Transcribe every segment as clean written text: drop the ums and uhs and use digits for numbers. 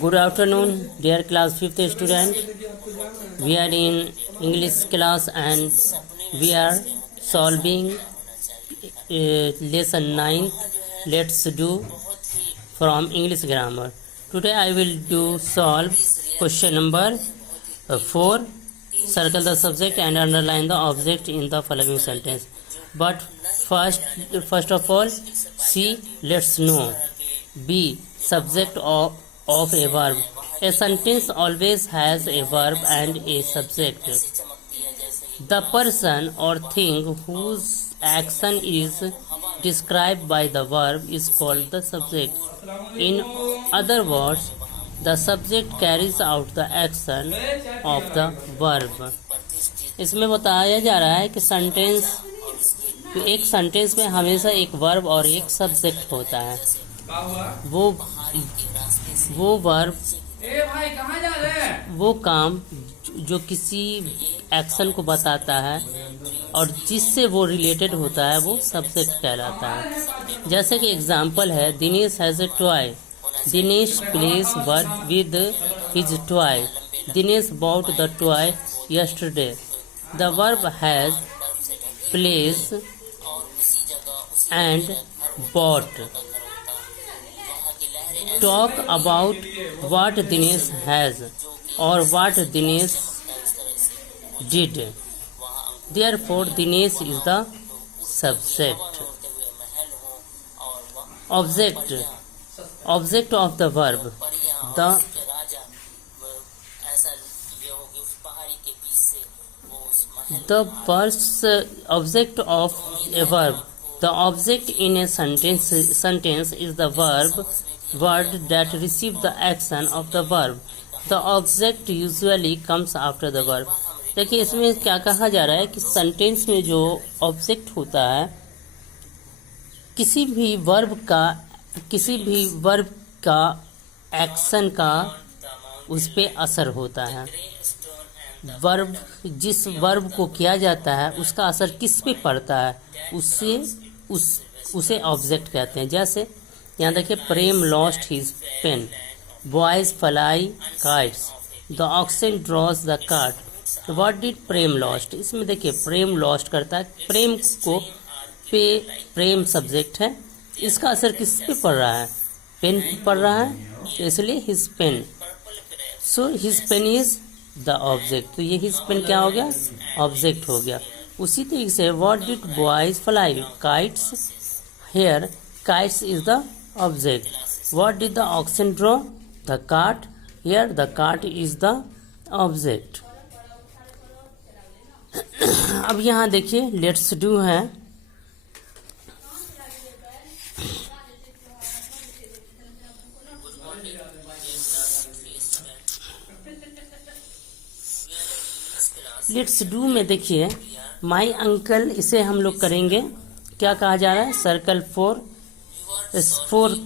Good afternoon, dear class 5th student. We are in English class and we are solving lesson 9. Let's do from English grammar. Today I will solve question number 4. Circle the subject and underline the object in the following sentence. But first of all, C. Let's know. B. Subject of a verb. A sentence always has a verb and a subject. The person or thing whose action is described by the verb is called the subject. In other words, the subject carries out the action of the verb. इसमें बताया जा रहा है कि एक sentence में हमेशा एक वर्ब और एक सब्जेक्ट होता है. वो वर्ब वो काम जो किसी एक्शन को बताता है और जिससे वो रिलेटेड होता है वो सब्जेक्ट कहलाता है. जैसे कि एग्जाम्पल है, Dinesh has a toy. Dinesh plays with his toy. Dinesh bought the toy yesterday. The verb has, plays and bought. Talk about what Dinesh has or what Dinesh did. Therefore, Dinesh is the subject. Object of the verb. The first object of a verb. The object in a sentence is the word that receives the action of the verb. The object usually comes after the verb. देखिए इसमें क्या कहा जा रहा है कि sentence में जो ऑब्जेक्ट होता है किसी भी वर्ब का एक्शन का उस पे असर होता है. वर्ब, जिस वर्ब को किया जाता है उसका असर किस पे पड़ता है उसे ऑब्जेक्ट कहते हैं. जैसे यहाँ देखिए, Prem lost his pen. Boys fly kites. The oxen draws the cart. What did Prem lost. इसमें देखिए प्रेम लॉस्ट करता है. प्रेम सब्जेक्ट है. इसका असर किस पे पड़ रहा है? पेन पड़ रहा है, तो इसलिए his pen. So his pen is the object. तो ये हिज पेन क्या हो गया? ऑब्जेक्ट हो गया. उसी तरीके से what did boys fly kites. Here kites is the object. What did the oxen draw? The cart. Here the cart is the object. अब यहाँ देखिए लेट्स डू है. लेट्स डू में देखिए माई अंकल, इसे हम लोग करेंगे. क्या कहा जा रहा है? Circle 4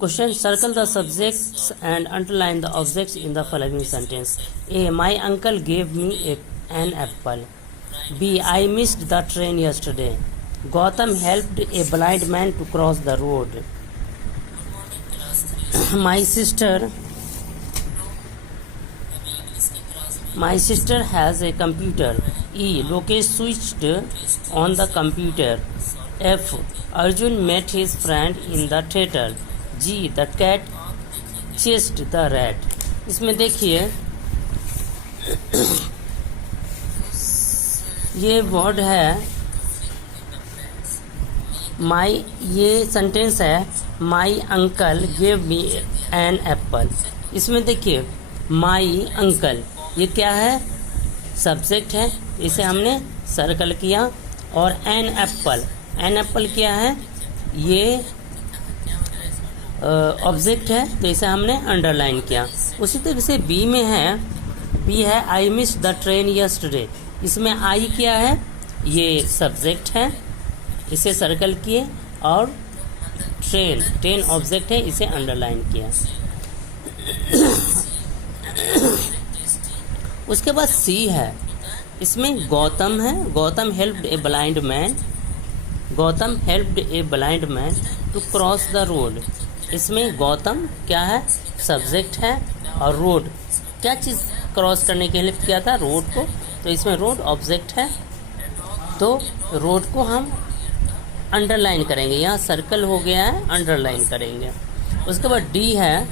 question. Circle the subjects and underline the objects in the following sentence. A. My uncle gave me an apple. B. I missed the train yesterday. Gautam helped a blind man to cross the road. My sister has a computer. E. Lokesh switched on the computer. F. Arjun met his friend in the theater. G. The cat chased the rat. इसमें देखिए ये word है माई. ये sentence है my uncle gave me an apple. इसमें देखिए my uncle, ये क्या है? सब्जेक्ट है. इसे हमने सर्कल किया. और एन एप्पल क्या है? ये ऑब्जेक्ट है, तो इसे हमने अंडरलाइन किया. उसी तरह से बी है I miss the train yesterday. इसमें आई क्या है? ये सब्जेक्ट है, इसे सर्कल किए. और ट्रेन ऑब्जेक्ट है, इसे अंडरलाइन किया. उसके बाद सी है, इसमें गौतम है. Gautam helped a blind man. Gautam helped a blind man to cross the road. इसमें गौतम क्या है, सब्जेक्ट है, और रोड क्या चीज़ क्रॉस करने के लिए किया था, रोड को, तो इसमें रोड ऑब्जेक्ट है, तो रोड को हम अंडरलाइन करेंगे, यहाँ सर्कल हो गया है, अंडरलाइन करेंगे। उसके बाद डी है,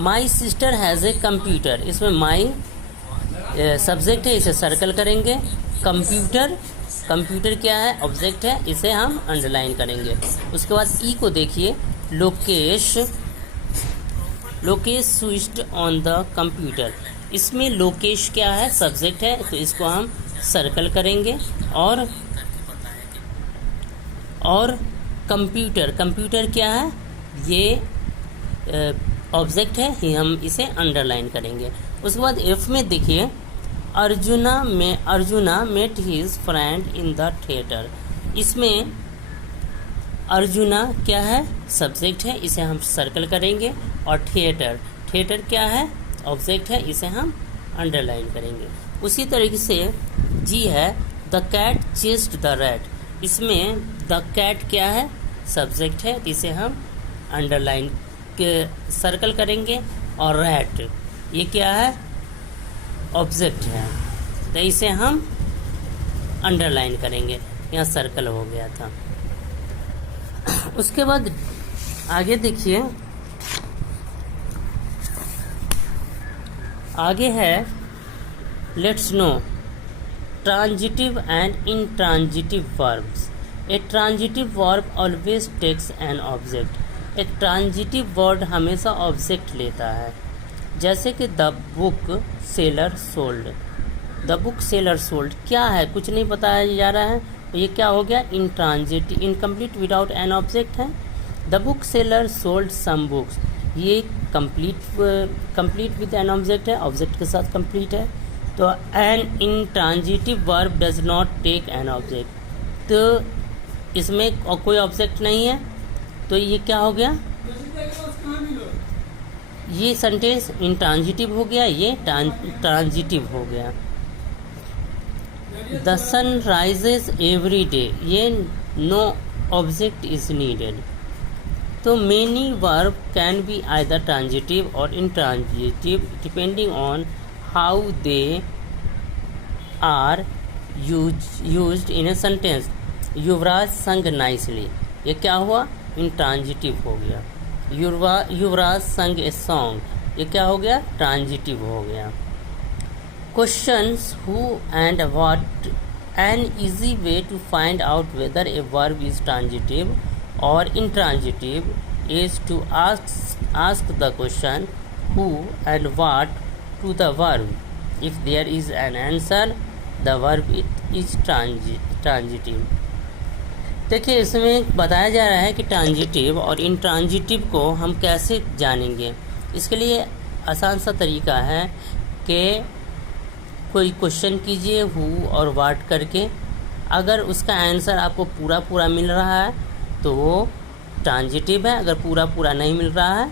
my sister has a computer, इसमें माई सब्जेक्ट है, इसे सर्कल करेंगे। कंप्यूटर, कंप्यूटर क्या है, ऑब्जेक्ट है, इसे हम अंडरलाइन करेंगे। उसके बाद ई को देखिए, Lokesh, Lokesh switched on the computer, इसमें लोकेश क्या है, सब्जेक्ट है, तो इसको हम सर्कल करेंगे। और कंप्यूटर, कंप्यूटर क्या है, ये ऑब्जेक्ट है, ये हम इसे अंडरलाइन करेंगे। उसके बाद एफ में देखिए, Arjuna met his friend in the theatre, इसमें अर्जुना क्या है, सब्जेक्ट है, इसे हम सर्कल करेंगे। और थिएटर, थिएटर क्या है, ऑब्जेक्ट है, इसे हम अंडरलाइन करेंगे। उसी तरीके से जी है, the cat chased the rat, इसमें द कैट क्या है, सब्जेक्ट है, इसे हम अंडरलाइन के सर्कल करेंगे। और रैट ये क्या है, ऑब्जेक्ट है, तो इसे हम अंडरलाइन करेंगे, यहाँ सर्कल हो गया था। उसके बाद आगे देखिए, आगे है let's know transitive and intransitive verbs. A transitive verb always takes an object, एक ट्रांजिटिव वर्ड हमेशा ऑब्जेक्ट लेता है, जैसे कि the book seller sold, the book seller sold क्या है, कुछ नहीं बताया जा रहा है, तो ये क्या हो गया, intransitive, incomplete without an object है। The book seller sold some books, ये कंप्लीट विद एन ऑब्जेक्ट है, ऑब्जेक्ट के साथ कंप्लीट है। तो an intransitive verb does not take an object, तो इसमें कोई ऑब्जेक्ट नहीं है, तो ये क्या हो गया, ये सेंटेंस इंट्रांजिटिव हो गया, ये ट्रांजिटिव हो गया। The sun rises every day, ये नो ऑब्जेक्ट इज नीडेड। तो many verb can be either transitive और intransitive depending on how they are used in a sentence. Yuvraj sang nicely, ये क्या हुआ, इंट्रांजिटिव हो गया। युवराज संग ए सॉन्ग, ये क्या हो गया, ट्रांजिटिव हो गया। Questions who and what, an easy way to find out whether a verb is transitive और intransitive is to ask the question who and what to the verb. If there is an answer, the verb is transitive. देखिए, इसमें बताया जा रहा है कि transitive और intransitive को हम कैसे जानेंगे। इसके लिए आसान सा तरीका है कि कोई क्वेश्चन कीजिए हु और वाट करके, अगर उसका आंसर आपको पूरा पूरा मिल रहा है तो वो ट्रांजिटिव है, अगर पूरा पूरा नहीं मिल रहा है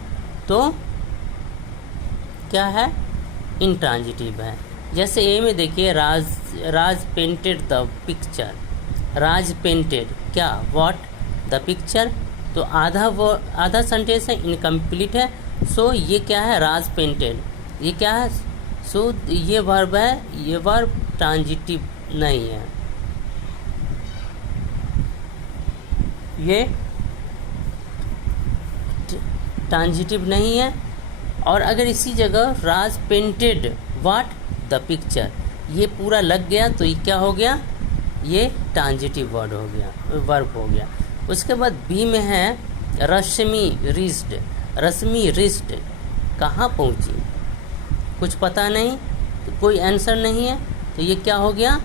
तो क्या है, इंट्रांजिटिव है। जैसे ए में देखिए, Raj painted the picture, Raj painted क्या, व्हाट, द पिक्चर, तो आधा सेंटेंस है, इनकम्प्लीट है, सो ये क्या है, राज पेंटेड, ये क्या है, सो ये वर्ब है, ये वर्ब ट्रांजिटिव नहीं है, ये ट्रांजिटिव नहीं है। और अगर इसी जगह राज पेंटेड व्हाट, द पिक्चर, ये पूरा लग गया तो ये क्या हो गया, ये ट्रांजिटिव वर्ड हो गया, वर्ब हो गया। उसके बाद बी में है रश्मि रिस्ड, रश्मि रिस्ड कहाँ पहुँची, कुछ पता नहीं, तो कोई आंसर नहीं है, तो ये क्या हो गया,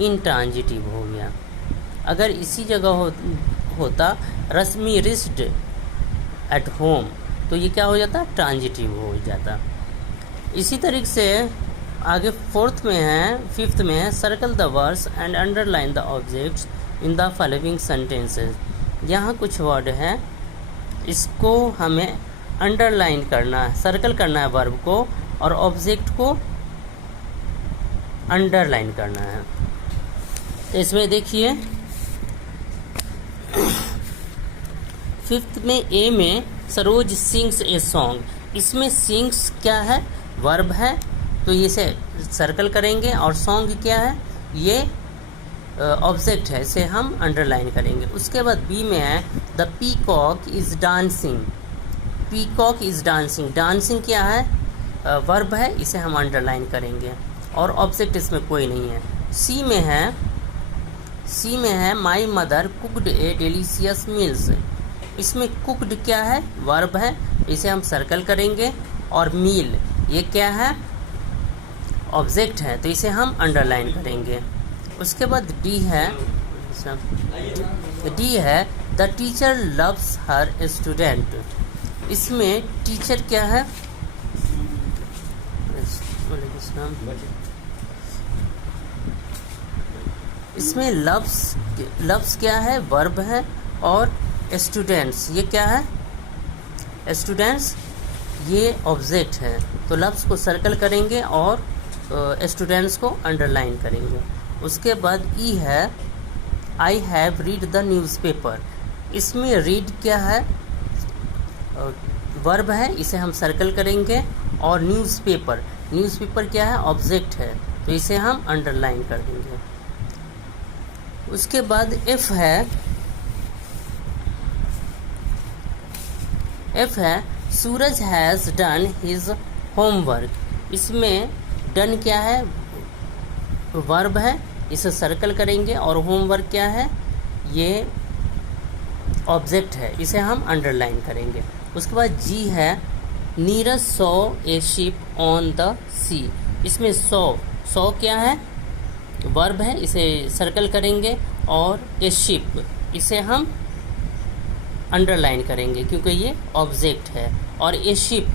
इंट्रांजिटिव हो गया। अगर इसी जगह होता रश्मि रिस्ड एट होम, तो ये क्या हो जाता, ट्रांजिटिव हो जाता। इसी तरीके से आगे फिफ्थ में है circle the words and underline the objects in the following sentences. यहाँ कुछ वर्ड है, इसको हमें अंडरलाइन करना है, सर्कल करना है वर्ब को, और ऑब्जेक्ट को अंडरलाइन करना है। तो इसमें देखिए, फिफ्थ में ए में सरोज सिंग्स ए सॉन्ग। इसमें सिंग्स क्या है, वर्ब है, तो इसे सर्कल करेंगे। और सॉन्ग क्या है, ये ऑब्जेक्ट है, इसे हम अंडरलाइन करेंगे। उसके बाद बी में है the peacock is dancing. Peacock is dancing, dancing क्या है, वर्ब है, इसे हम अंडरलाइन करेंगे और ऑब्जेक्ट इसमें कोई नहीं है। सी में है my mother cooked A delicious meals. इसमें कुकड क्या है, वर्ब है, इसे हम सर्कल करेंगे। और मील ये क्या है, ऑब्जेक्ट है, तो इसे हम अंडरलाइन करेंगे। उसके बाद डी है the teacher loves her student. इसमें टीचर क्या है, इसमें लव्स क्या है, वर्ब है। और स्टूडेंट्स ये क्या है, स्टूडेंट्स ये ऑब्जेक्ट है, तो लव्स को सर्कल करेंगे और स्टूडेंट्स को अंडरलाइन करेंगे। उसके बाद ई है I have read the newspaper. इसमें रीड क्या है, वर्ब है, इसे हम सर्कल करेंगे। और न्यूज़पेपर क्या है, ऑब्जेक्ट है, तो इसे हम अंडरलाइन कर देंगे। उसके बाद एफ है सूरज हैज़ डन हिज होमवर्क। इसमें डन क्या है, वर्ब है, इसे सर्कल करेंगे। और होमवर्क क्या है, ये ऑब्जेक्ट है, इसे हम अंडरलाइन करेंगे। उसके बाद जी है Neeraj saw a ship on the sea. इसमें सॉ क्या है, वर्ब है, इसे सर्कल करेंगे। और ए शिप इसे हम अंडरलाइन करेंगे क्योंकि ये ऑब्जेक्ट है। और ए शिप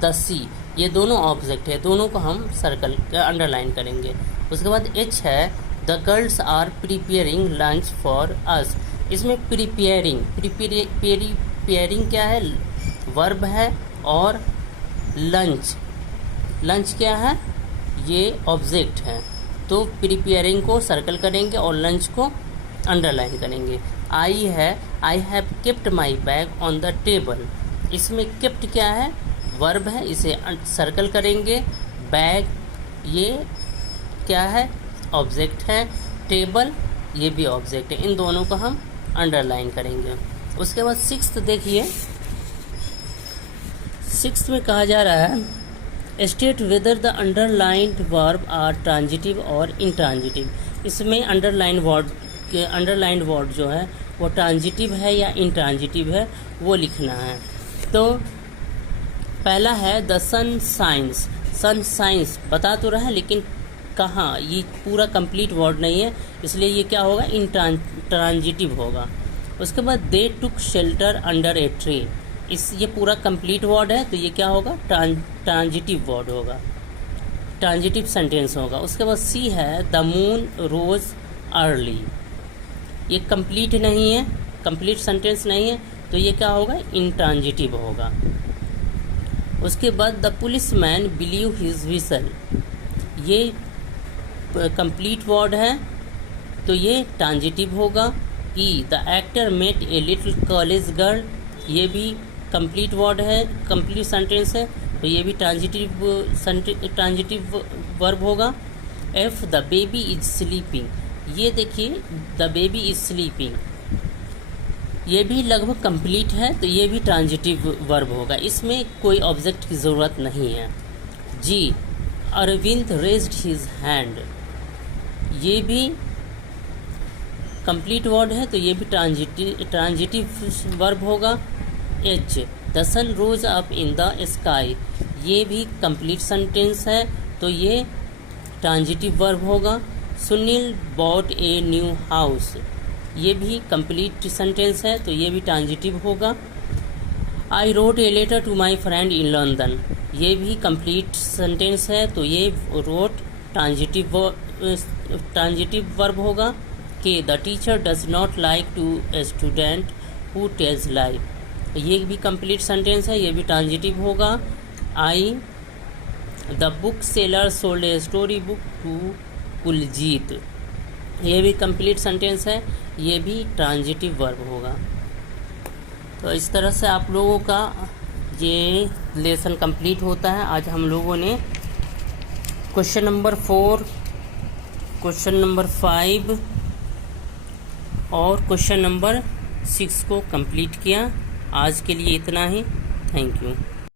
द सी, ये दोनों ऑब्जेक्ट है, दोनों को हम सर्कल अंडरलाइन करेंगे। उसके बाद एच है the girls are preparing lunch for us. इसमें प्रिपेयरिंग क्या है, वर्ब है। और लंच क्या है, ये ऑब्जेक्ट है, तो प्रिपेयरिंग को सर्कल करेंगे और लंच को अंडरलाइन करेंगे। आई है I have kept my bag on the table. इसमें केप्ट क्या है, वर्ब है, इसे सर्कल करेंगे। बैग ये क्या है, ऑब्जेक्ट है। टेबल ये भी ऑब्जेक्ट है, इन दोनों को हम अंडरलाइन करेंगे। उसके बाद सिक्स्थ देखिए, सिक्स्थ में कहा जा रहा है state whether the underlined verb are transitive और इंट्रांजिटिव। इसमें अंडरलाइन वर्ड जो है वो ट्रांजिटिव है या इंट्रांजिटिव है, वो लिखना है। तो पहला है द सन साइंस बता तो रहा है, लेकिन कहाँ, ये पूरा कंप्लीट वर्ड नहीं है, इसलिए ये क्या होगा, इंट्रांजिटिव होगा। उसके बाद दे टुक शेल्टर अंडर ए ट्री। ये पूरा कंप्लीट वर्ड है, तो ये क्या होगा, ट्रांजिटिव वर्ड होगा, ट्रांजिटिव सेंटेंस होगा। उसके बाद सी है द मून रोज अर्ली। ये कंप्लीट नहीं है, कंप्लीट सेंटेंस नहीं है, तो ये क्या होगा, इंट्रांजिटिव होगा। उसके बाद the policeman believe his whistle. ये कंप्लीट वर्ड है, तो ये ट्रांजिटिव होगा। E the actor met a little college girl. ये भी कंप्लीट वर्ड है, कंप्लीट सेंटेंस है, तो ये भी ट्रांजिटिव वर्ब होगा। F the baby is sleeping. ये देखिए द बेबी इज स्लीपिंग, ये भी लगभग कंप्लीट है, तो ये भी ट्रांजिटिव वर्ब होगा, इसमें कोई ऑब्जेक्ट की ज़रूरत नहीं है। G Arvind raised his hand. ये भी कंप्लीट वर्ड है, तो ये भी ट्रांजिटिव वर्ब होगा। H the sun rose up in the sky. ये भी कंप्लीट सेंटेंस है, तो ये ट्रांजिटिव वर्ब होगा। Sunil bot a new house. ये भी कंप्लीट सेंटेंस है, तो ये भी ट्रांजिटिव होगा। I wrote a letter to my friend in London. ये भी कंप्लीट सेंटेंस है, तो ये रोट ट्रांजिटिव वर्ब होगा। के the teacher does not like to a student who tells lie. ये भी कंप्लीट सेंटेंस है, ये भी ट्रांजिटिव होगा। I the book seller sold a story book to Kuljeet. ये भी कंप्लीट सेंटेंस है, ये भी ट्रांजिटिव वर्ब होगा। तो इस तरह से आप लोगों का ये लेसन कंप्लीट होता है। आज हम लोगों ने क्वेश्चन नंबर 4, क्वेश्चन नंबर 5 और क्वेश्चन नंबर 6 को कंप्लीट किया। आज के लिए इतना ही। Thank you.